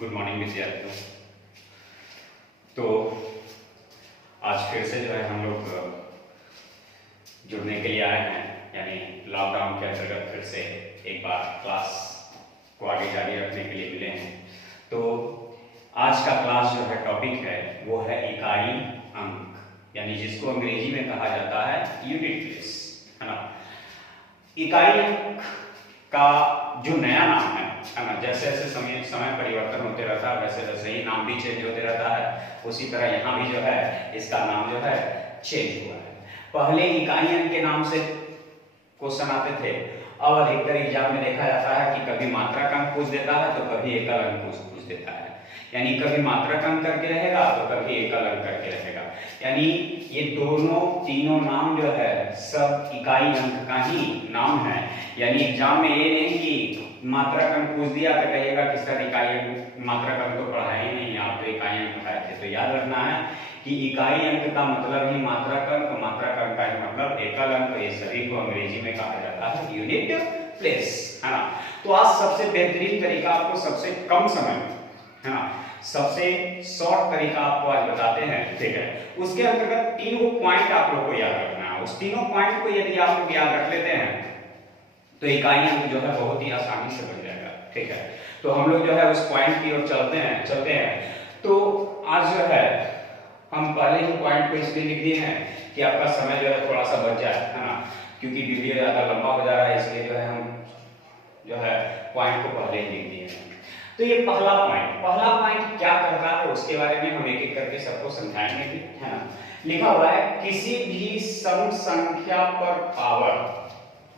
Good morning विद्यार्थियों। तो आज फिर से जो है हम लोग जुड़ने के लिए आए हैं, यानी लॉकडाउन के अंतर्गत फिर से एक बार क्लास को आगे जारी रखने के लिए मिले हैं। तो आज का क्लास जो है टॉपिक है वो है इकाई अंक, यानी जिसको अंग्रेजी में कहा जाता है यूनिट प्लेस, है ना। इकाई अंक का जो नया नाम है ना, जैसे जैसे समय परिवर्तन होते रहता है वैसे वैसे ही नाम भी चेंज होते रहता है। उसी तरह यहाँ भी जो है इसका नाम जो है चेंज हुआ है। पहले इकाई अंक के नाम से क्वेश्चन आते थे, अब अधिकतर एग्जाम में देखा जाता है कि कभी मात्रक अंक पूछ देता है तो कभी एकल अंक पूछ देता है, यानी कभी मात्रक अंक करके रहेगा तो कभी एकल अंक करके रहेगा। यानी ये दोनों तीनों नाम जो है सब इकाई अंक का ही नाम है। यानी एग्जाम में ये नहीं कि मात्रक अंक पूछ दिया तो कहिएगा कि सर इकाई अंक मात्रक अंक तो पढ़ा ही नहीं, आप तो इकाई अंक पढ़ाए थे। तो याद रखना है कि इकाई अंक का मतलब ही मात्रक अंक, मात्रक अंक का ही मतलब एकल अंक। ये सभी को अंग्रेजी में कहा जाता है यूनिट प्लेस, है ना। तो आज सबसे बेहतरीन तरीका आपको सबसे कम समय में, है ना, सबसे शॉर्ट तरीका आपको आज बताते हैं, ठीक है। उसके अंतर्गत तीनों पॉइंट आप लोग को याद रखना है। उस तीनों पॉइंट को यदि आप लोग याद रख लेते हैं तो इकाई अंक जो है बहुत ही आसानी से बन जाएगा, ठीक है। तो हम लोग जो है उस पॉइंट की ओर चलते हैं। तो आज जो है हम पहले ही पॉइंट को इसलिए लिख दिए हैं कि आपका समय जो है थोड़ा सा बच जाए, है ना, क्योंकि वीडियो ज्यादा लंबा हो जा रहा है, इसलिए जो है हम जो है पॉइंट को पहले ही लिख दिए हैं। तो ये पहला पॉइंट क्या करता है उसके बारे में हम एक एक करके सबको समझाएंगे, है ना। लिखा हुआ है किसी भी सम संख्या पर पावर,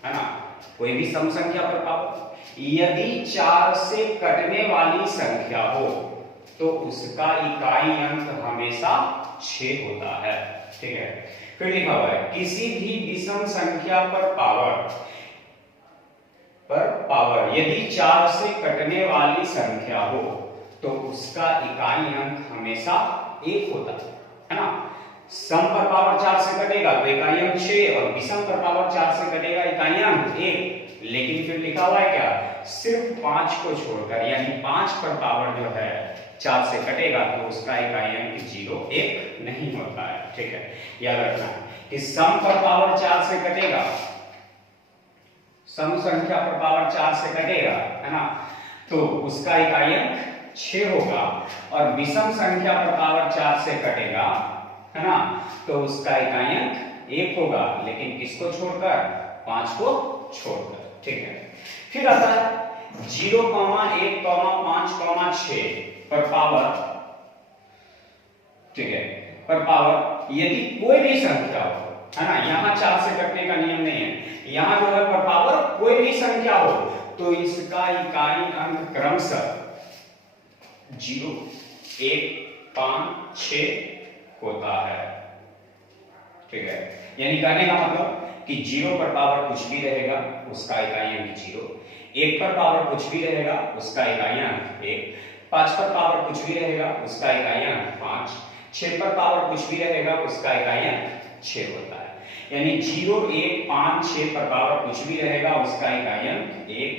है ना, कोई भी सम संख्या पर पावर यदि 4 से कटने वाली संख्या हो तो उसका इकाई अंक हमेशा 6 होता है, ठीक है। फिर लिखा हुआ है किसी भी विषम संख्या पर पावर यदि 4 से कटने वाली संख्या हो तो उसका इकाई अंक हमेशा 1 होता है ना। सम पर पावर 4 से कटेगा तो इकाई अंक 6 और विषम पर पावर 4 से कटेगा इकाई अंक 1। लेकिन फिर लिखा हुआ है क्या, सिर्फ 5 को छोड़कर, यानी 5 पर पावर जो है 4 से कटेगा तो उसका इकाई अंक 0 1 नहीं होता है, ठीक है। याद रखना है कि सम पर पावर 4 से कटेगा, सम संख्या पर पावर 4 से कटेगा, है ना, तो उसका इकाई अंक 6 होगा। और विषम संख्या पर पावर 4 से कटेगा, है ना, तो उसका इकाई अंक 1 होगा, लेकिन किसको छोड़कर, 5 को छोड़कर, ठीक है। फिर आता है 0, 1, 5, 6 पर पावर, ठीक है, पर पावर यदि कोई भी संख्या हो, है ना, यहां 4 से कटने का नियम नहीं है, यहां जो है पर पावर कोई भी संख्या हो तो इसका इकाई अंक क्रमशः 0, 1, 5, 6 होता है, ठीक है। यानी कहने का मतलब कि 0 पर पावर कुछ भी रहेगा उसका इकाई अंक 0, 1 पर पावर कुछ भी रहेगा उसका इकाई अंक 1, 5 पर पावर कुछ भी रहेगा उसका इकाई अंक 5, 6 पर पावर कुछ भी रहेगा उसका इकाई अंक 6 होता है। यानी 0, 1, 5, 6 पर पावर कुछ भी रहेगा उसका इकाई अंक 1,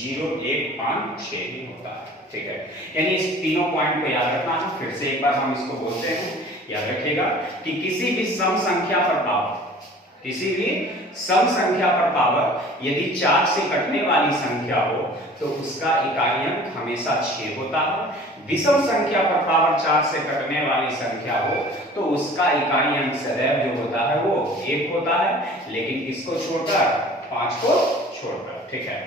0, 1, 5, 6 ही होता है, ठीक है। यानी इस तीनों पॉइंट को याद रखना है। फिर से एक बार हम इसको बोलते हैं, याद रखिएगा कि किसी भी सम संख्या पर पावर, किसी भी सम संख्या पर पावर यदि 4 से कटने वाली संख्या हो तो उसका इकाई अंक हमेशा 6 होता है। विषम संख्या पर पावर 4 से कटने वाली संख्या हो तो उसका इकाई अंक सदैव जो होता है वो 1 होता है, लेकिन किसको छोड़कर, 5 को छोड़कर, ठीक है।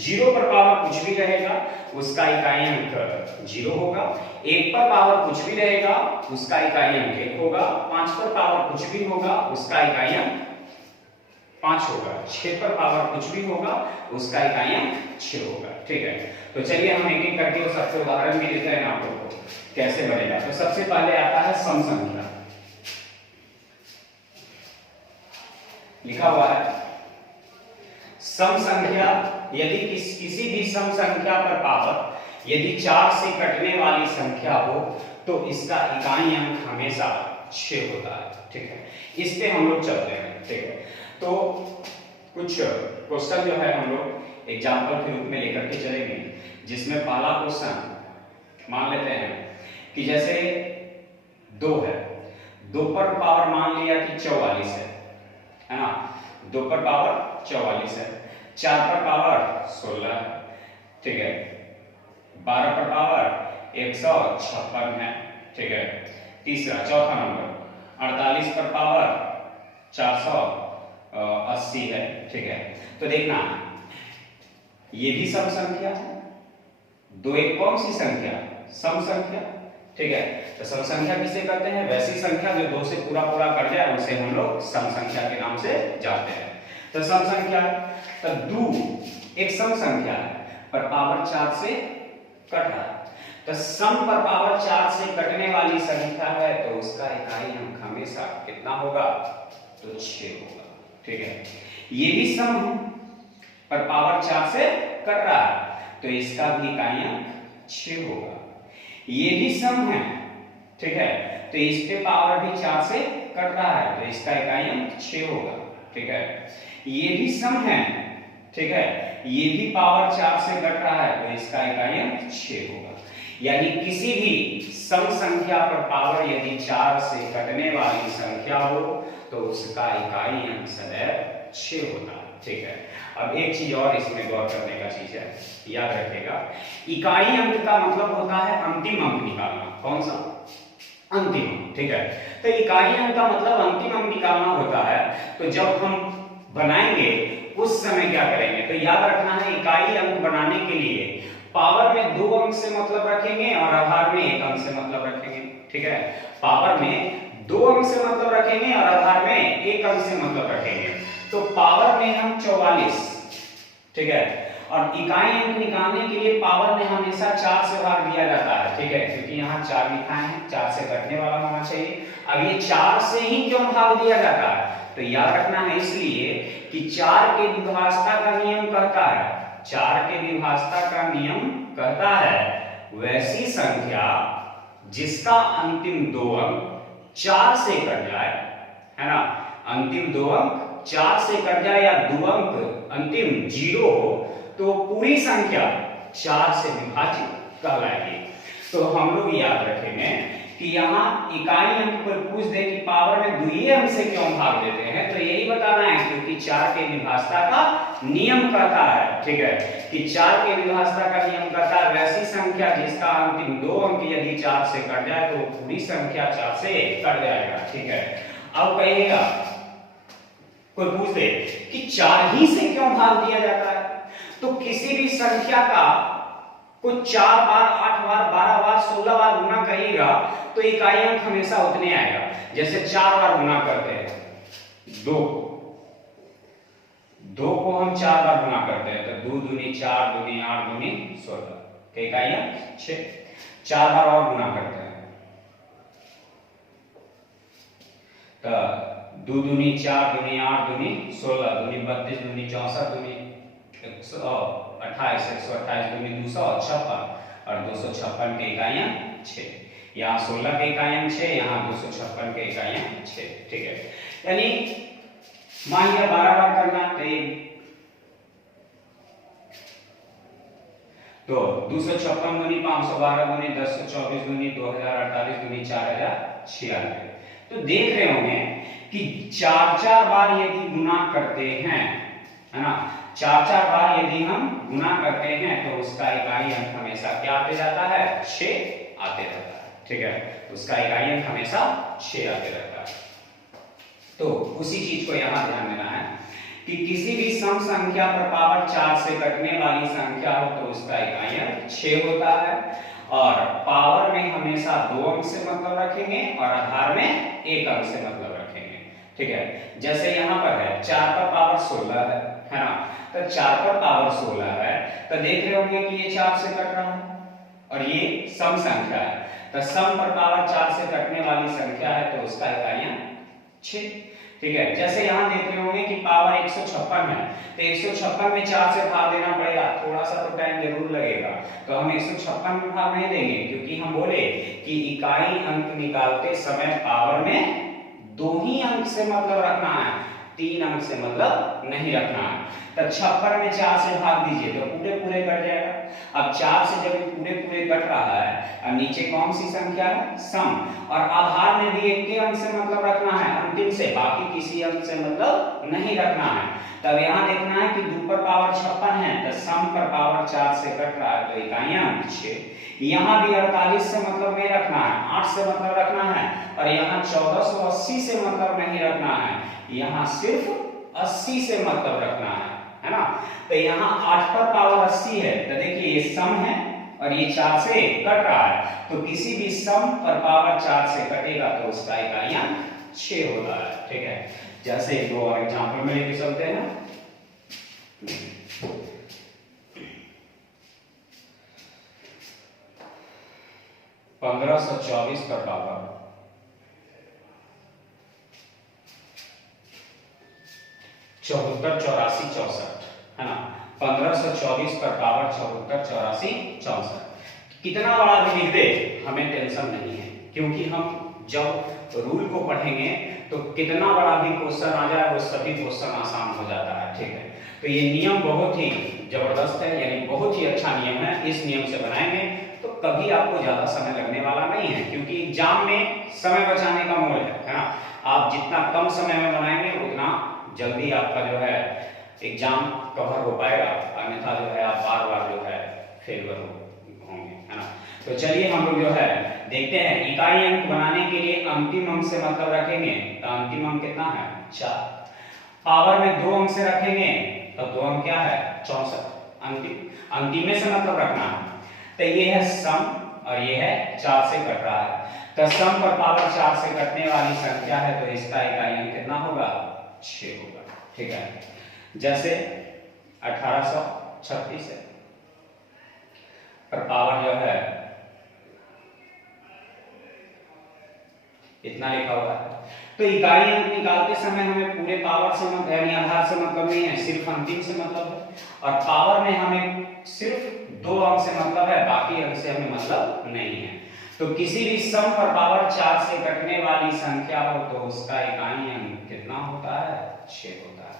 0 पर पावर कुछ भी रहेगा उसका इकाई अंक 0 होगा, 1 पर पावर कुछ भी रहेगा उसका इकाई अंक 1 होगा, 5 पर पावर कुछ भी होगा उसका इकाई अंक 5 होगा, 6 पर पावर कुछ भी होगा उसका इकाई अंक 6 होगा, ठीक है। तो चलिए हम एक एक करके उस सबसे उदाहरण भी देते हैं आप लोगों को कैसे बनेगा। तो सबसे पहले आता है सम संख्या, लिखा हुआ है सम संख्या यदि किसी भी सम संख्या पर पावर यदि 4 से कटने वाली संख्या हो तो इसका इकाई अंक हमेशा 6 होता है, ठीक है। इस पे हम लोग चलते हैं, ठीक है। तो कुछ क्वेश्चन जो है हम लोग एग्जाम्पल के रूप में लेकर के चलेंगे, जिसमें पहला क्वेश्चन मान लेते हैं कि जैसे 2 है, 2 पर पावर मान लिया कि 44 है ना, 2 पर पावर 44 है, 4 पर पावर 16 है, ठीक है, 12 पर पावर 156 है, ठीक है। तीसरा चौथा नंबर 48 पर पावर 480 है, ठीक है। तो देखना ये भी सम संख्या है, 2 एक कौन सी संख्या, सम संख्या, ठीक है। तो सम संख्या किसे कहते हैं, वैसी संख्या जो 2 से पूरा पूरा कर जाए उसे हम लोग सम संख्या के नाम से जानते हैं। तो सम संख्या, तो 2 एक सम संख्या है पर पावर 4 से कट रहा है, तो सम पर पावर 4 से कटने वाली संख्या है तो उसका इकाई अंक हमेशा कितना होगा, तो 6 होगा, ठीक है। ये भी सम है पर पावर 4 से कट रहा है तो इसका भी इकाई अंक 6 होगा। ये भी सम है, ठीक है, तो इस पे पावर भी 4 से कट रहा है तो इसका इकाई अंक 6 होगा, ठीक है। ये भी सम है, ठीक है, ये भी पावर 4 से कट रहा है तो इसका इकाई अंक 6 होगा। यानी किसी भी सम संख्या पर पावर यदि 4 से कटने वाली संख्या हो तो उसका इकाई अंक सदैव 6 होता है, ठीक है। अब एक चीज और इसमें गौर करने का चीज है, याद रखिएगा, इकाई अंक का मतलब होता है अंतिम अंक निकालना। कौन सा, अंतिम अंक, ठीक है। तो इकाई अंक का मतलब अंतिम अंक निकालना होता है। तो जब हम बनाएंगे उस समय क्या करेंगे, तो याद रखना है इकाई अंक बनाने के लिए पावर में 2 अंक से मतलब रखेंगे और आधार में 1 अंक से मतलब रखेंगे, ठीक है। पावर में 2 अंक से मतलब रखेंगे और आधार में 1 अंक से मतलब रखेंगे। तो पावर में हम 44, ठीक है, और इकाई अंक निकालने के लिए पावर में हमेशा 4 से भाग दिया जाता है, ठीक है, क्योंकि यहाँ 4 लिखा है, 4 से कटने वाला होना चाहिए। अब ये 4 से ही क्यों भाग दिया जाता है, तो याद रखना है इसलिए कि 4 के विभाजता का नियम कहता है, 4 के विभाजता का नियम कहता है वैसी संख्या जिसका अंतिम 2 अंक 4 से कट जाए, है ना, अंतिम 2 अंक 4 से कट जाए या 2 अंक अंतिम 0 हो तो पूरी संख्या 4 से विभाजित कहलाएगी। तो हम लोग याद रखेंगे कि यहाँ इकाई अंक पर पूछ दे कि पावर में 2 अंक से क्यों भाग देते हैं, तो यही बताना है क्योंकि 4 के विभाजता का नियम कहता है, ठीक है, कि 4 के विभाजता का नियम कहता है वैसी संख्या जिसका अंतिम 2 अंक यदि 4 से कट जाए तो पूरी संख्या 4 से कट जाएगा, ठीक है। अब कहिएगा कोई पूछ दे कि 4 ही से क्यों भाग दिया जाता है, तो किसी भी संख्या का कुछ 4 बार, 8 बार, 12 बार, 16 बार गुना करिएगा तो इकाई अंक हमेशा उतने आएगा। जैसे 4 बार गुना करते हैं 2 को हम 4 बार गुना करते हैं तो 2 दूनी 4, दूनी 8, दूनी 16, के इकाई अंक 6। 4 बार और गुना करते हैं तो 2 दूनी 4, दूनी 8, दूनी 16, दूनी 32, दूनी 64, दूनी 128, 128, दूनी 256 और 256 के इकाई अंक 6। यहाँ 16 के इकाई अंक 6, यहाँ 256 के इकाई अंक 6, ठीक है। यानी मान लिया 12 बार करना तो 256 दूनी 512, दूनी 1024, दूनी 2048, दूनी 4096। तो देख रहे होंगे कि 4-4 बार यदि गुना करते हैं, है ना, 4-4 बार यदि हम गुना करते हैं तो उसका इकाई अंक हमेशा क्या आते जाता है, 6 आते रहता है, ठीक है, उसका इकाई अंक हमेशा 6 आते रहता है। तो उसी चीज को यहां ध्यान देना है कि किसी भी सम संख्या पर पावर 4 से कटने वाली संख्या हो तो उसका इकाई अंक 6 होता है और पावर में हमेशा 2 अंक से मतलब रखेंगे और आधार में 1 अंक से मतलब रखेंगे, ठीक है। जैसे यहाँ पर है 4 पर पावर 16 है ना, तो 4 पर पावर 16 है तो देख रहे होंगे कि ये 4 से कट रहा है और ये सम संख्या है, तो सम पर पावर 4 से कटने वाली संख्या है तो उसका इकाई अंक 6, ठीक है। जैसे यहाँ देख रहे होंगे कि पावर 156 है तो 156 में 4 से भाग देना पड़ेगा, थोड़ा सा तो टाइम जरूर लगेगा, तो हम 156 में भाग नहीं देंगे क्योंकि हम बोले कि इकाई अंक निकालते समय पावर में 2 ही अंक से मतलब रखना है, 3 अंक से मतलब नहीं रखना है। तो 56 में 4 से भाग दीजिए तो पूरे पूरे कट जाएगा। अब 4 से जब पूरे पूरे कट रहा है, अब नीचे कौन सी संख्या है, सम, और आधार में भी एक के अंक से मतलब रखना है, अंतिम से, बाकी किसी अंक से मतलब नहीं रखना है। तब यहाँ देखना है कि 2 पर पावर 56 है तो सम पर पावर 4 से कट रहा है तो इकाइयां 6। यहाँ भी 48 से मतलब नहीं रखना है, 8 से मतलब रखना है, और यहाँ 1480 से मतलब नहीं रखना है, यहाँ सिर्फ 80 से मतलब रखना है ना। तो यहाँ 8 पर पावर 80 है तो देखिए ये सम है और ये 4 से कट रहा है, तो किसी भी सम पर पावर 4 से कटेगा तो उसका इकाइयां 6 होता है। ठीक है, जैसे दो और एग्जांपल में लेके चलते हैं। 1524 पर पावर 74 84 64 है ना। 1524 पर पावर 74 84 64 कितना बड़ा भी लिख दे हमें टेंशन नहीं है, क्योंकि हम जब रूल को पढ़ेंगे तो कितना बड़ा भी क्वेश्चन आ जाए वो सभी क्वेश्चन आसान हो जाता है। ठीक है, तो ये नियम बहुत ही जबरदस्त है, यानी बहुत ही अच्छा नियम है। इस नियम से बनाएंगे तो कभी आपको ज्यादा समय लगने वाला नहीं है, क्योंकि एग्जाम में समय बचाने का मोल है ना। आप जितना कम समय में बनाएंगे उतना जल्दी आपका जो है एग्जाम कवर हो पाएगा, अन्यथा जो है आप बार बार जो है फेल होंगे, है ना। तो चलिए हम लोग जो है देखते हैं, इकाई अंक बनाने के लिए अंतिम अंक से मतलब रखेंगे तो अंतिम अंक कितना है 4। पावर में 2 अंक से रखेंगे तो 2 अंक क्या है 64, अंतिम में से मतलब रखना है। तो ये है सम और ये है 4 से कट रहा है, तो सम पर पावर 4 से कटने वाली संख्या है तो इसका इकाई अंक कितना होगा 6 होगा। ठीक है, जैसे 1836 है पर पावर जो है इतना लिखा हुआ है, तो इकाई अंक निकालते समय हमें पूरे पावर से मतलब यानी आधार से मतलब नहीं है, सिर्फ अंतिम से मतलब है, और पावर में हमें सिर्फ 2 अंक से मतलब है, बाकी अंक से हमें मतलब नहीं है। तो किसी भी सम पर पावर 4 से कटने वाली संख्या हो तो उसका इकाई अंक कितना होता है 6 होता है।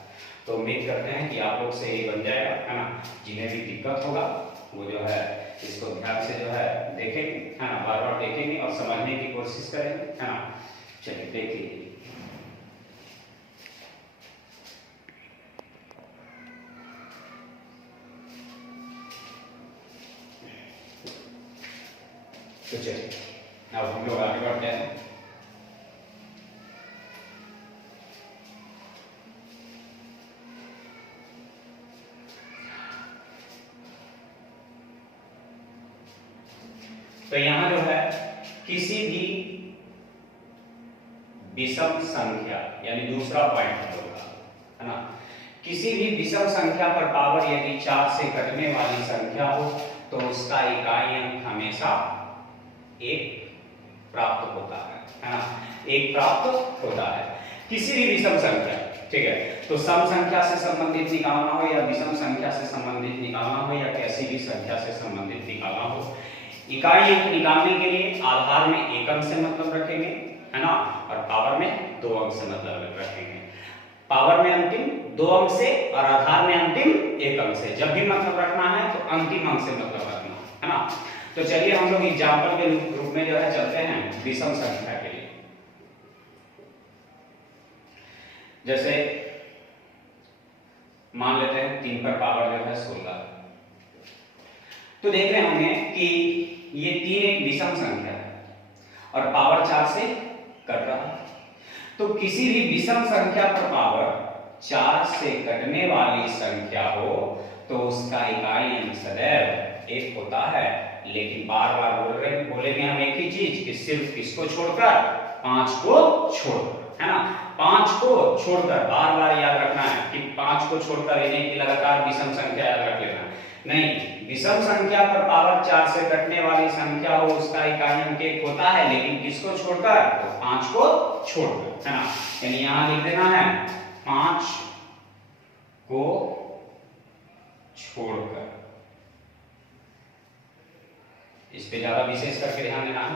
तो उम्मीद करते हैं कि आप लोग से ये बन जाएगा, है ना। जिन्हें भी दिक्कत होगा वो जो है इसको ध्यान से जो है देखेंगे, है ना, बार बार देखेंगे और समझने की कोशिश करेंगे, है ना। चलिए देखिए, तो चलिए अब हम लोग आगे बढ़ते हैं। तो यहां जो है किसी भी विषम संख्या यानी दूसरा पॉइंट होगा, है ना, किसी भी विषम संख्या पर पावर यदि 4 से कटने वाली संख्या हो तो उसका इकाई अंक हमेशा 1 प्राप्त होता है ना, 1 प्राप्त होता है किसी भी विषम संख्या। ठीक है, तो सम संख्या से संबंधित निकालना हो या विषम संख्या से संबंधित निकालना हो या कैसी भी संख्या से संबंधित निकालना हो, इकाई अंक निकालने के लिए आधार में 1 अंक से मतलब रखेंगे, है ना, और पावर में 2 अंक से मतलब रखेंगे। पावर में अंतिम 2 अंक से और आधार में अंतिम 1 अंक से। जब भी मतलब रखना है तो अंतिम अंक से मतलब रखना है ना। तो चलिए हम लोग एग्जाम्पल के रूप में जो है चलते हैं विषम संख्या के लिए। जैसे मान लेते हैं 3 पर पावर जो है 16, तो देख रहे होंगे कि ये 3 एक विषम संख्या है और पावर 4 से कट रहा है। तो किसी भी विषम संख्या पर पावर 4 से कटने वाली संख्या हो तो उसका इकाई अंक सदैव 1 होता है। लेकिन बार बार बोलेंगे हम एक ही चीज कि सिर्फ किसको छोड़कर 5 को छोड़कर, है ना, 5 को छोड़कर। बार बार याद रखना है कि 5 को छोड़कर इन्हें की लगातार विषम संख्या याद रख लेना नहीं। विषम संख्या पर पावर 4 से कटने वाली संख्या हो उसका इकाई अंक 1 होता है, लेकिन किसको छोड़कर तो 5 को छोड़कर, है ना। यानी यहां लिख देना है 5 को छोड़कर, इस पे ज्यादा विशेष करके ध्यान देना है,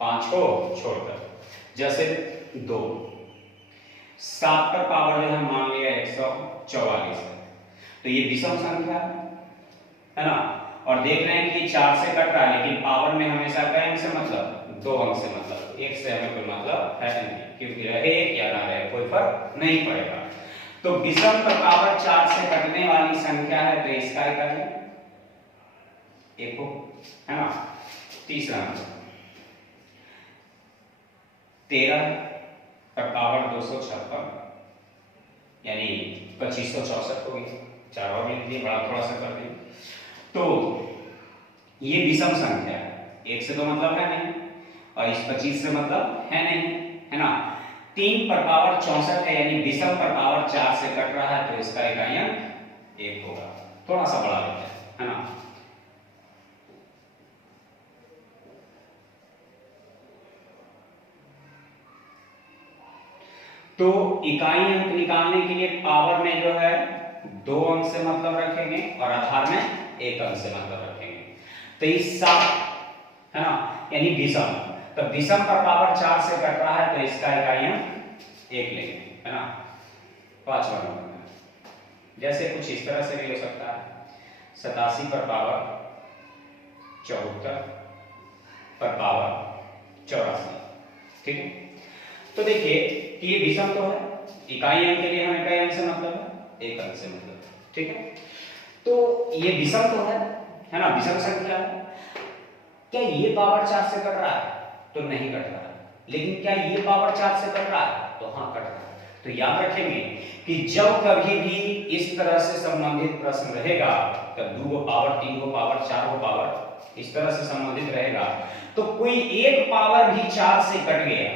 5 को छोड़कर। जैसे 2 7 पर पावर जो है मान लिया 144 है, तो ये विषम संख्या है ना। और देख रहे हैं कि 4 से कट रहा है, लेकिन पावर में हमेशा क्या अंक से मतलब 2 अंक से मतलब, एक से हमें कोई मतलब है नहीं, क्योंकि रहे या ना रहे कोई फर्क नहीं पड़ेगा। तो विषम पर पावर 4 से कटने वाली संख्या है, तो इसका इकाई एक हो, है ना। तीसरा नंबर 13 पर पावर 256 यानी 2564 हो गई, 4 और लिख दिए, बड़ा थोड़ा सा कर दिए। तो ये विषम संख्या है, 1 से तो मतलब है नहीं और इस 25 से मतलब है नहीं, है ना। 3 पर पावर 64 है यानी विषम पर पावर 4 से कट रहा है, तो इसका इकाई अंक 1 होगा। थोड़ा सा बड़ा लेते हैं, है ना। तो इकाई अंक निकालने के लिए पावर में जो है 2 अंक से मतलब रखेंगे और आधार में 1 अंक से मतलब रखेंगे। तो इस 7 है ना, यानी विषम, तो विषम पर पावर 4 से कट रहा है, तो इसका इकाई अंक 1 लेंगे, है ना। 5वां नंबर जैसे कुछ इस तरह से भी हो सकता है, 87 पर पावर 74 पर पावर 84, ठीक है। तो देखिए कि ये विषम तो है, इकाई अंक के लिए हमें इकाई अंक से मतलब है, 1 अंक से मतलब, ठीक है। तो ये विषम तो है ना, विषम संख्या है। क्या ये पावर 4 से कट रहा है? तो नहीं कट रहा है। लेकिन क्या ये पावर 4 से कट रहा है? तो हाँ कट रहा है। तो याद रखेंगे कि जब कभी भी इस तरह से संबंधित प्रश्न रहेगा, तब 2 गो पावर, 3 गो पावर, 4 गो पावर इस तरह से संबंधित रहेगा, तो कोई एक पावर भी 4 से कट गया,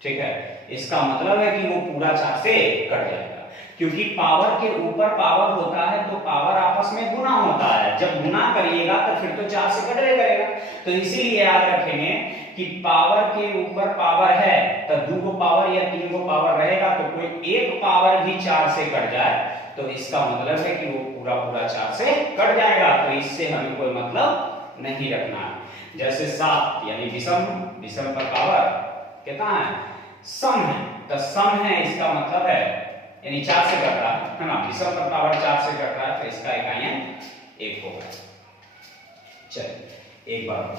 ठीक है, इसका मतलब है कि वो पूरा 4 से कट जाएगा। क्योंकि पावर के ऊपर पावर होता है तो पावर आपस में गुना होता है, जब गुना करिएगा तो फिर तो 4 से कटवे करेगा। तो इसीलिए याद रखेंगे कि पावर के ऊपर पावर है तो 2 गो पावर या 3 गो पावर रहेगा, तो कोई एक पावर भी 4 से कट जाए तो इसका मतलब है कि वो पूरा पूरा 4 से कट जाएगा। तो इससे हमें कोई मतलब नहीं रखना है। जैसे 7 यानी विषम, विषम पर पावर कितना है? सम है, तो सम है इसका मतलब है यानी 4 से कट रहा है ना, विषम पर पावर 4 से कट रहा है, तो इसका इकाई अंक 1 होगा। चलिए एक बार और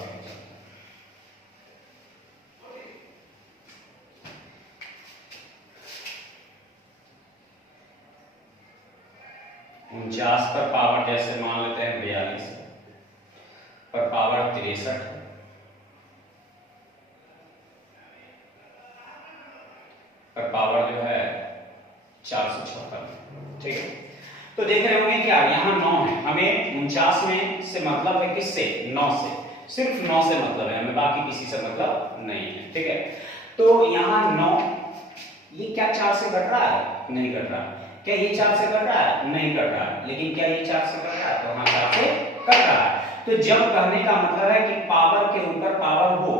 49 पर पावर जैसे मान लेते हैं 42 पर पावर 63 पर पावर जो है 456, ठीक है। तो देख रहे होंगे क्या यहाँ 9 है, हमें 49 में से मतलब है किससे? 9 से, सिर्फ 9 से मतलब है, हमें बाकी किसी से मतलब नहीं है, ठीक है। तो यहाँ 9, ये क्या 4 से कट रहा है? नहीं कट रहा। क्या ये 4 से कट रहा है? नहीं कट रहा। लेकिन क्या ये 4 से कट रहा है? तो हाँ 4 से कट रहा है। तो जब कहने का मतलब है कि पावर के ऊपर पावर हो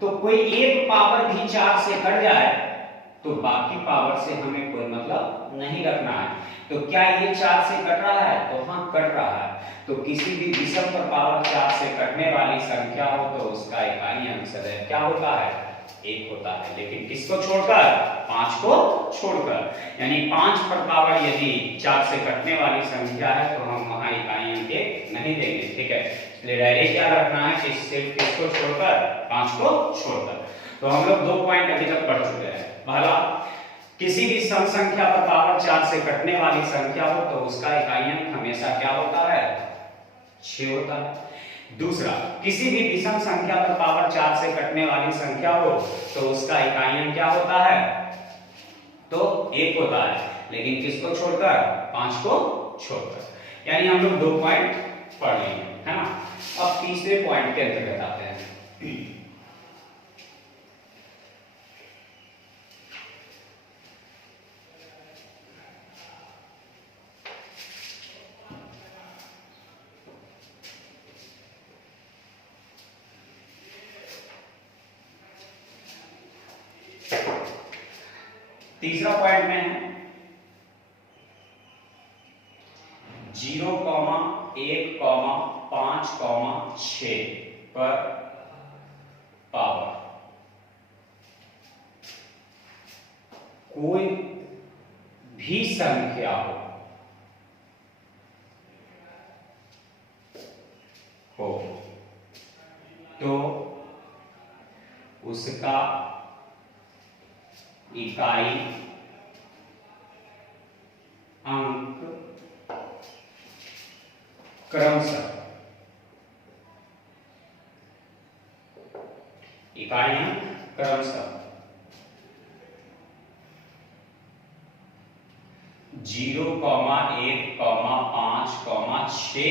तो कोई एक पावर भी 4 से कट जाए तो बाकी पावर से हमें कोई मतलब नहीं रखना है। तो क्या ये 4 से कट रहा है? तो हाँ कट रहा है। तो किसी भी विषम पर पावर 4 से कटने वाली संख्या हो तो उसका इकाई अंक सदैव क्या होता है? 1 होता है। लेकिन किसको छोड़कर? 5 को छोड़कर। यानी 5 पर पावर यदि 4 से कटने वाली संख्या है तो हम वहां इकाई अंक 1 नहीं देंगे, ठीक है। इसलिए डायरेक्ट क्या रखना है कि सिर्फ किसको छोड़कर? 5 को छोड़कर। तो हम लोग 2 पॉइंट अभी तक पढ़ चुके हैं। पहला, किसी भी सम संख्या पर पावर 4 से कटने वाली संख्या हो तो उसका इकाई अंक हमेशा क्या होता है? 6 होता है। दूसरा, किसी भी विषम संख्या पर पावर 4 से कटने वाली संख्या हो तो उसका इकाई अंक क्या होता है? तो 1 होता है। लेकिन किसको छोड़कर? 5 को छोड़कर। यानी हम लोग 2 पॉइंट पढ़ लिए, है ना। अब तीसरे पॉइंट के अंतर्गत आते हैं। तीसरा पॉइंट में है 0,1,5,6 पर पावर कोई भी संख्या हो तो उसका इकाई अंक क्रमशः इकाई अंक क्रमशः 0, 1, 5, 6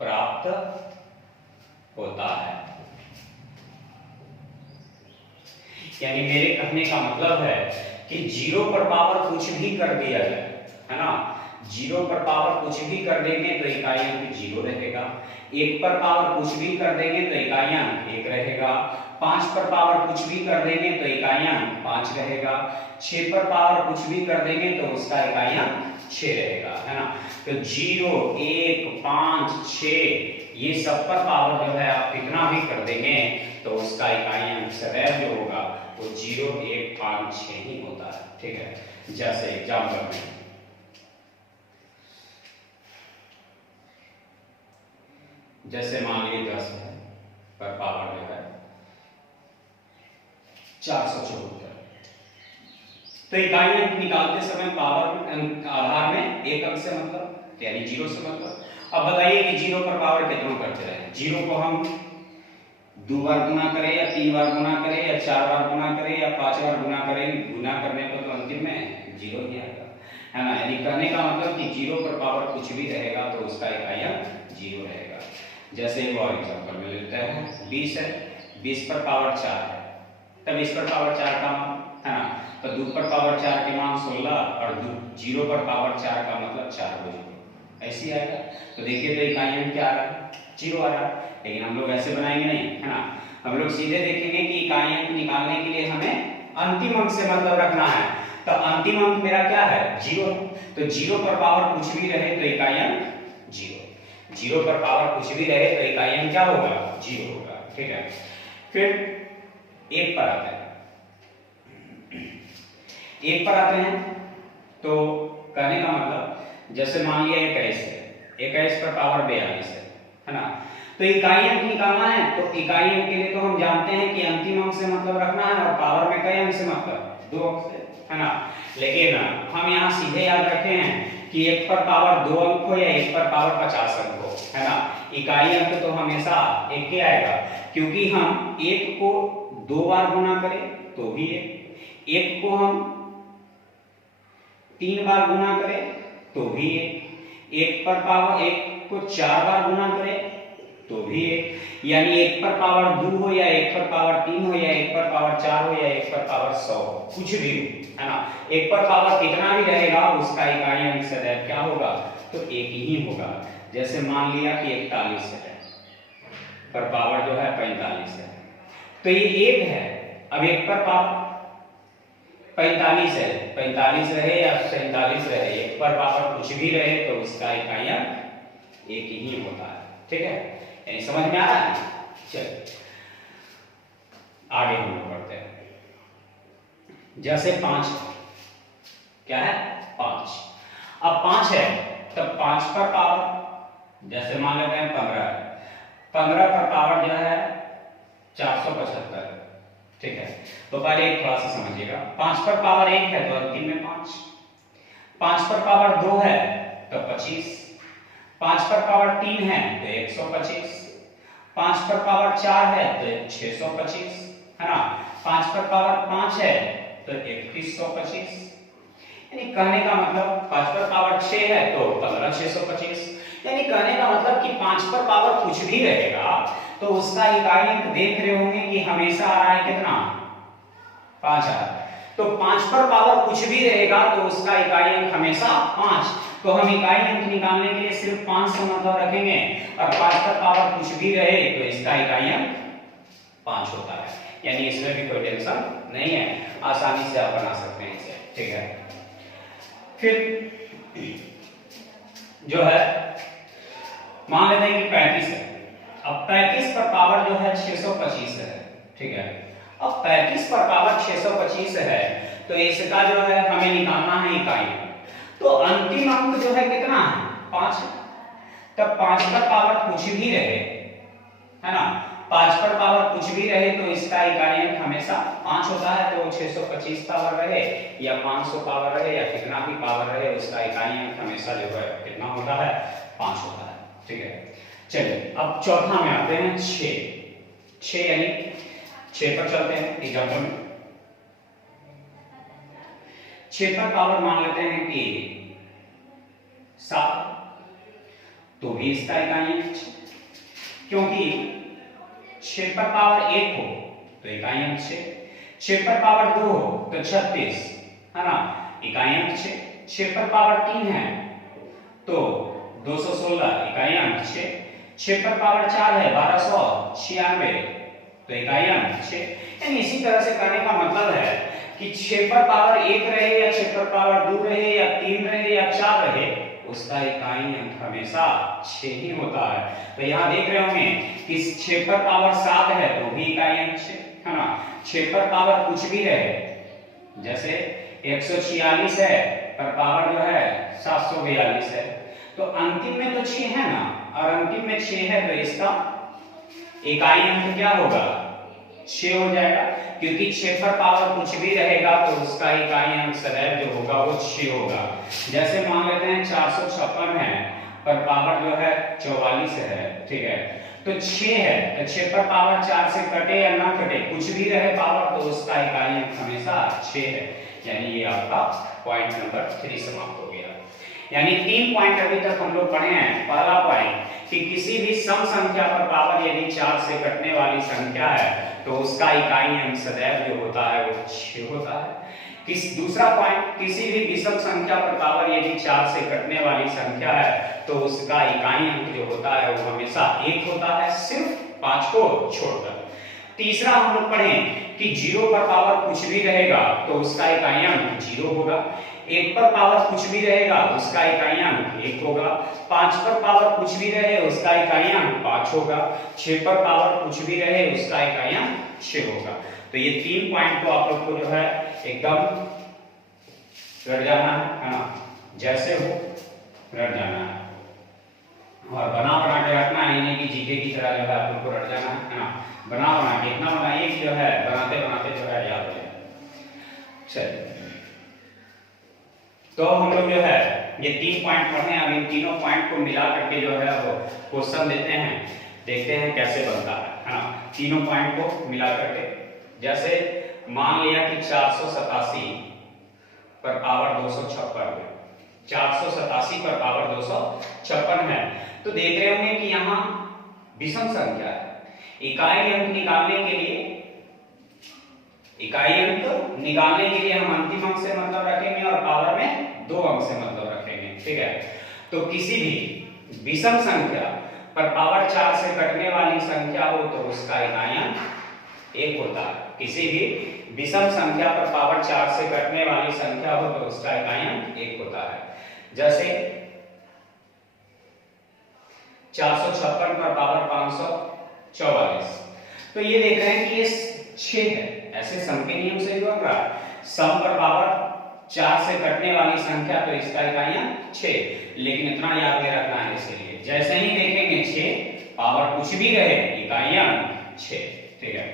प्राप्त होता है। यानी मेरे कहने का मतलब है कि 0 पर पावर कुछ भी कर दिया जाए, है ना, 0 पर पावर कुछ भी कर देंगे तो इकाई अंक 0 रहेगा। 1 पर पावर कुछ भी कर देंगे तो इकाई अंक 1 रहेगा। 5 पर पावर कुछ भी कर देंगे तो इकाई अंक 5 रहेगा। 6 पर पावर कुछ भी कर देंगे तो उसका इकाई अंक 6 रहेगा, है ना। तो 0, 1, 5, 6 ये सब पर पावर जो है आप कितना भी कर देंगे तो उसका इकाई अंक सदैव जो होगा वो 0, 1, 5, 6 ही होता है। ठीक है, जैसे एग्जाम्पल में जैसे मान लीजिए 10 है पर पावर जो है 474, तो इकाई अंक निकालते समय पावर आधार में एक अंक से मतलब यानी 0 से मतलब। अब बताइए कि 0 पर पावर कितना करते रहे। 0 को हम 2 बार गुना करें या 3 बार गुना करें या 4 बार गुना करें या 5 बार गुना करें, गुना करने पर तो अंतिम में 0 ही आएगा, है ना। यानी कहने का मतलब कि 0 पर पावर कुछ भी रहेगा तो उसका इकाई अंक 0 रहेगा। जैसे एक और एग्जांपल में लेते हैं, 20 है, 20 पर पावर 4 है, तब 20 पर पावर 4 का मान, है ना, तो 2 पर पावर 4 के मान 16 और 0 पर पावर 4 का मतलब 4 को 0 ऐसे आएगा। तो देखिए तो इकाई अंक क्या आ रहा है, 0 आ रहा है। लेकिन हम लोग ऐसे बनाएंगे नहीं, है ना, हम लोग सीधे देखेंगे कि इकाई अंक निकालने के लिए हमें अंतिम अंक से मतलब रखना है। तो अंतिम अंक मेरा क्या है, 0। तो 0 पर पावर कुछ भी रहे तो इकाई अंक 0, 0 पर पावर कुछ भी रहे तो इकाई अंक क्या होगा, 0 होगा। ठीक है, फिर 1 पर आते हैं। 1 पर आते हैं तो कहने का मतलब जैसे मान लिया 21 है, 21 पर पावर 42 है ना। तो इकाई अंक निकालना है तो इकाई अंक के लिए तो हम जानते हैं कि अंतिम अंक से मतलब रखना है और पावर में कई अंक से मतलब 2 अंक से, है ना। लेकिन हम यहाँ सीधे याद रखे हैं कि 1 पर पावर 2 अंक हो या 1 पर पावर 50 अंक हो, है ना, इकाई अंक तो हमेशा 1 के आएगा, क्योंकि हम 1 को 2 बार गुना करें तो भी 1 को हम 3 बार गुना करें तो भी 1 पर पावर 1 को 4 बार गुना करें तो भी 1, यानी 1 पर पावर 2 हो या 1 पर पावर 3 हो या 1 पर पावर 4 हो या 1 पर पावर 100 हो, कुछ भी हो, है ना, 1 पर पावर कितना भी रहेगा उसका इकाई अंक सदैव क्या होगा, तो 1 ही होगा। जैसे मान लिया कि 41 है पर पावर जो है 45 है, तो ये 1 है। अब 1 पर पावर 45 है, 45 रहे या 47 रहे, 1 पर पावर कुछ भी रहे तो उसका इकाई अंक 1 ही होता है। ठीक है, यानी समझ में आ रहा है। चलिए आगे हम लोग बढ़ते हैं। जैसे 5 क्या है, 5। अब 5 है तब 5 पर पावर जैसे मान लेते हैं 15 है, 15 पर पावर जो है 475 है। ठीक है, तो पहले एक थोड़ा सा समझिएगा। 5 पर पावर 1 है तो अंतिम में 5, 5 पर पावर 2 है तो 25, 5 पर पावर 3 है तो 125, 5 पर पावर 4 है तो 625, है ना, 5 पर पावर 5 है तो 3125। यानी कहने का मतलब 5 पर पावर 6 है तो 15625। यानी कहने का मतलब कि 5 पर पावर कुछ भी रहेगा तो उसका इकाई अंक देख रहे होंगे कि हमेशा आ रहा है कितना, 5 आ रहा है। तो 5 पर पावर कुछ भी रहेगा तो उसका इकाई अंक हमेशा 5। तो हम इकाई अंक निकालने के लिए सिर्फ 5 से मतलब रखेंगे और 5 पर पावर कुछ भी रहे तो इसका इकाई अंक 5 होता है। यानी इसमें भी कोई टेंशन नहीं है, आसानी से आप बना सकते हैं इसे। ठीक है, फिर जो है मान लेते हैं कि 35 है। अब 35 पर पावर जो है 625 है। ठीक है, अब 35 पर पावर 625 है तो इसका जो है हमें निकालना है इकाई। तो अंतिम अंक जो है कितना है 5 है। तब 5 पर पावर कुछ भी रहे, है ना, 5 पर पावर कुछ भी रहे तो इसका इकाई अंक हमेशा 5 होता है। तो 625 पावर रहे या 500 पावर रहे या कितना भी पावर रहे उसका इकाई अंक हमेशा जो है कितना होता है 5 होता है। ठीक है, चलिए अब चौथा में आते हैं 6 यानी 6 पर चलते हैं एग्जांपल में। 6 पर पावर मान लेते हैं कि 7, तो भी इसका इकाई अंक 6, क्योंकि 6 पर पावर 1 हो तो इकाई अंक 6, 6 पर पावर 2 हो तो 36, है ना, इकाई अंक 6, 6 पर पावर 3 है तो 216, इकाई अंक 6, 6 पर पावर 4 है 1296 तो इकाई अंक 6। यानी इसी तरह से करने का मतलब है कि 6 पर पावर 1 रहे या 6 पर पावर 2 रहे या 3 रहे या 4 रहे उसका इकाई अंक हमेशा 6 ही होता है। तो यहाँ देख रहे होंगे कि 6 पर पावर 7 है तो भी इकाई अंक 6, है ना, 6 पर पावर कुछ भी रहे जैसे 146 है पर पावर जो है 742 है तो अंतिम में तो 6 है ना, और अंतिम में 6 है तो इसका इकाई अंक क्या होगा 6 हो जाएगा, क्योंकि 6 पर पावर कुछ भी रहेगा तो उसका इकाई अंक सदैव जो होगा वो 6 होगा। जैसे मान लेते हैं 456 है पर पावर जो है 44 है, ठीक है, तो 6 है तो 6 पर पावर 4 से कटे या ना कटे कुछ भी रहे पावर तो उसका इकाई अंक हमेशा 6 है। यानी ये आपका पॉइंट नंबर 3 समाप्त हो गया। यानी 3 पॉइंट अभी तक हम लोग पढ़े हैं। पहला पॉइंट कि किसी भी सम संख्या पर पावर यदि 4 से कटने वाली संख्या है तो उसका इकाई अंक सदैव जो होता है वो 6 होता है। दूसरा पॉइंट, किसी भी विषम संख्या पर पावर यदि 4 से कटने वाली संख्या है तो उसका इकाई अंक जो होता है वो हमेशा 1 होता है, सिर्फ 5 को छोड़कर। तीसरा हम लोग पढ़े कि 0 पर पावर कुछ भी रहेगा तो उसका इकाई अंक 0 होगा, 1 पर पावर कुछ भी रहेगा उसका इकाई अंक 1 होगा, 5 पर पावर कुछ भी रहे उसका इकाई अंक 5 होगा, 6 पर पावर कुछ भी रहे उसका इकाई अंक 6 होगा। तो ये 3 पॉइंट को आप लोग को जो है एकदम रट जाना है ना, जैसे हो रट जाना है और बना बना के रखना है, नहीं कि जीके की तरह जो है आप लोग को रट जाना है ना, बना बना के इतना बनाइए कि जो है बनाते बनाते जो है याद हो जाए। चलिए तो हम लोग जो है ये 3 पॉइंट पढ़े हैं, अब इन तीनों पॉइंट को मिला करके जो है वो क्वेश्चन देते हैं, देखते हैं कैसे बनता है ना, तीनों पॉइंट को मिला करके। जैसे मान लिया कि 487 पर पावर 256 है, 487 पर पावर 256 है, तो देख रहे होंगे कि यहाँ विषम संख्या है। इकाई अंक निकालने के लिए हम अंतिम अंक से मतलब रखेंगे और पावर में 2 अंक से मतलब रखेंगे, ठीक है। तो किसी भी विषम संख्या पर पावर 4 से कटने वाली संख्या हो तो उसका इकाई अंक 1 होता है। किसी भी विषम संख्या पर पावर 4 से कटने वाली संख्या हो तो उसका इकाई अंक 1 होता है। जैसे 456 पर पावर 544, तो ये देख रहे हैं कि ये 6 है, ऐसे सम के नियम से बन रहा है। सम पर पावर 4 से कटने वाली संख्या तो इसका इकाई अंक 6, लेकिन इतना याद में रखना है इसलिए जैसे ही देखेंगे 6 पावर कुछ भी रहे इकाई अंक 6, ठीक है।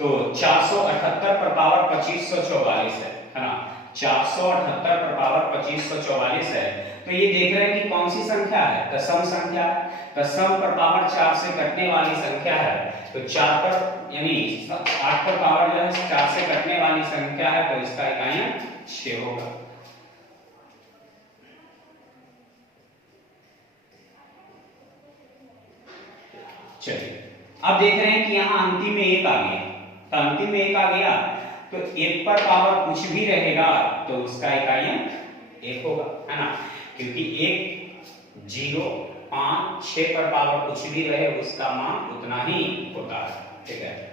तो 478 पर पावर 2544 है ना, 478 पर पावर 2544 है, तो ये देख रहे हैं कि कौन सी संख्या है, दशम संख्या है। दशम पर पावर 4 से कटने वाली संख्या है, तो 4 पर यानी 8 पर पावर जो है 4 से कटने वाली संख्या है तो इसका इकाई अंक 6 होगा। चलिए अब देख रहे हैं कि यहाँ अंतिम में 1 आ गया, तो अंतिम में 1 आ गया तो 1 पर पावर कुछ भी रहेगा तो उसका इकाई अंक 1 होगा, है ना, क्योंकि 1 0 5 6 पर पावर कुछ भी रहे उसका मान उतना ही होता है, ठीक है।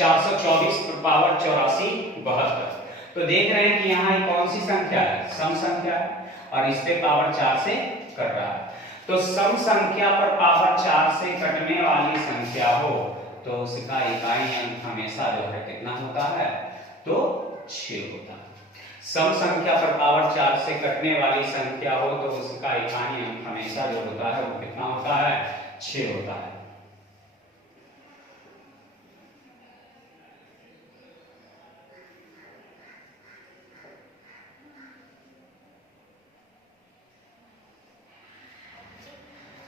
424 पर पावर 84 72। तो देख रहे हैं कि यहाँ कौन सी संख्या है, सम संख्या है और इस पे पावर 4 से कट रहा है। तो सम संख्या पर पावर 4 से कटने वाली संख्या हो तो उसका इकाई अंक हमेशा जो है कितना होता है, तो 6 होता है। सम संख्या पर पावर 4 से कटने वाली संख्या हो तो उसका इकाई अंक हमेशा जो होता है वो कितना होता है, 6 होता है।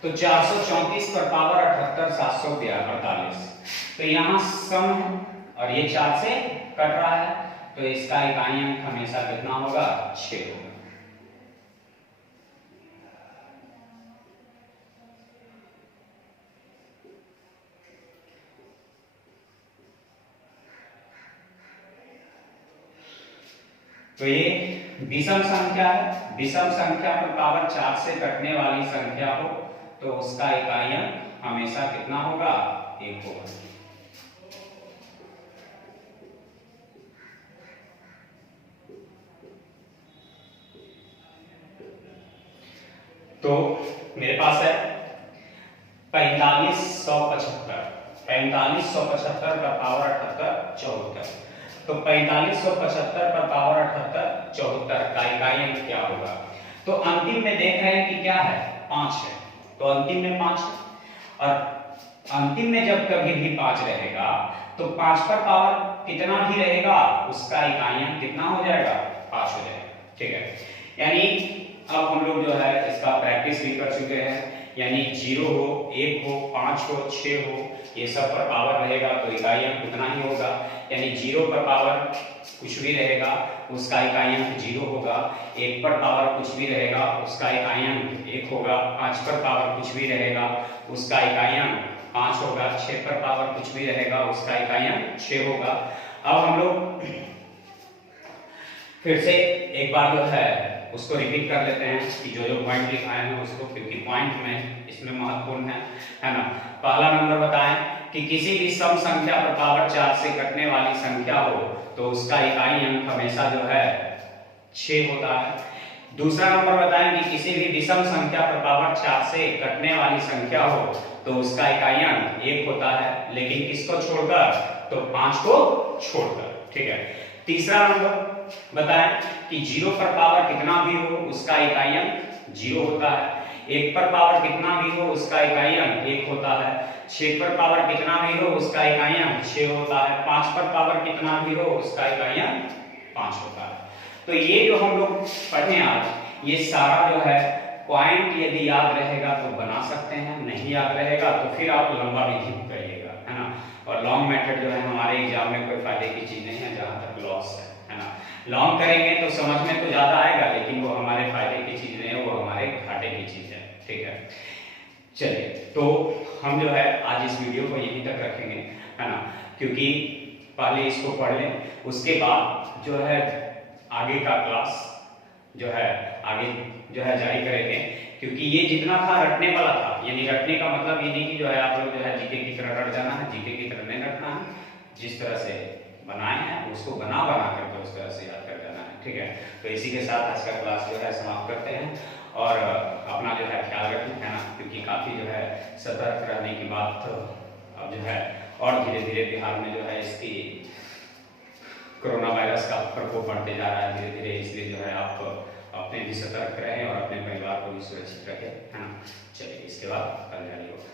तो 434 पर पावर 78 748। तो यहाँ सम है और ये 4 से कट रहा है तो इसका इकाई अंक हमेशा कितना होगा, 6 होगा। तो ये विषम संख्या है। विषम संख्या पर पावर 4 से कटने वाली संख्या हो तो उसका इकाई अंक हमेशा कितना होगा, 1 होगा। तो मेरे पास है 4575। 4575 का पावर 78 74। तो 4575 पर पावर 78 74 का इकाई अंक क्या होगा। तो अंतिम में देख रहे हैं कि क्या है, 5 है। तो अंतिम में 5 है और अंतिम में जब कभी भी 5 रहेगा तो 5 पर पावर कितना भी रहेगा उसका इकाई अंक कितना हो जाएगा, 5 हो जाएगा। ठीक है, यानी अब हम लोग जो है इसका प्रैक्टिस भी कर चुके हैं। यानी 0 हो, 1 हो, 5 हो, 6 हो, ये सब पर पावर रहेगा तो इकाई अंक उतना ही होगा। यानी 0 पर पावर कुछ भी रहेगा उसका इकाई अंक 0 होगा। 1 पर पावर कुछ भी रहेगा उसका इकाई अंक 1 होगा। 5 पर पावर कुछ भी रहेगा उसका इकाई अंक 5 होगा। 6 पर पावर कुछ भी रहेगा उसका इकाई अंक 6 होगा। अब हम लोग फिर से एक बार जो है उसको रिपीट कर लेते हैं कि जो जो पॉइंट लिखाए हैं उसको, क्योंकि पॉइंट में इसमें महत्वपूर्ण है ना। पहला नंबर बताएं कि किसी भी सम संख्या पर पावर 4 से कटने वाली संख्या हो तो उसका इकाई अंक हमेशा जो है 6 होता है। दूसरा नंबर बताएं कि किसी भी विषम संख्या पर पावर 4 से कटने वाली संख्या हो तो उसका इकाई अंक 1 होता है, लेकिन किसको छोड़कर, तो 5 को छोड़कर। ठीक है। तीसरा नंबर बताएं कि 0 पर पावर कितना भी हो उसका इकाई अंक 0 होता है। 1 पर पावर कितना भी हो उसका इकाई अंक 1 होता है। 6 पर पावर कितना भी हो उसका इकाई अंक 6 होता है। 5 पर पावर कितना भी हो उसका इकाई अंक 5 होता है। तो ये जो हम लोग पढ़े आज, ये सारा जो है पॉइंट यदि याद रहेगा तो बना सकते हैं, नहीं याद रहेगा तो फिर आप लंबा विधि करिएगा, है ना। और लॉन्ग मेथड जो है हमारे एग्जाम में कोई फायदे की चीज नहीं है जहां तक लॉस है ना। लॉन्ग करेंगे तो समझ में तो ज्यादा आएगा लेकिन वो हमारे फायदे की चीज नहीं है, वो हमारे घाटे की चीज है। ठीक है, चलिए तो हम जो है आज इस वीडियो को यहीं तक रखेंगे, है ना, क्योंकि पहले इसको पढ़ लें, उसके बाद जो है आगे का क्लास जो है आगे जो है जारी करेंगे। क्योंकि ये जितना था रटने वाला था, यानी रटने का मतलब ये नहीं कि जो है आप लोग जो है जीके की तरह रट जाना है, जीके की तरह नहीं रटना है। जिस तरह से बनाए हैं उसको बना करके उस तरह से याद कर जाना है। ठीक है, तो इसी के साथ आज का क्लास जो है समाप्त करते हैं और अपना जो है ख्याल रखें, है ना, क्योंकि काफी जो है सतर्क रहने की बात अब जो है और धीरे धीरे बिहार में जो है इसकी कोरोना वायरस का प्रकोप बढ़ते जा रहा है धीरे धीरे, इसलिए जो है आप अपने भी सतर्क रहें और अपने परिवार को भी सुरक्षित रखें, है ना। चलिए इसके बाद कल जारी होगा।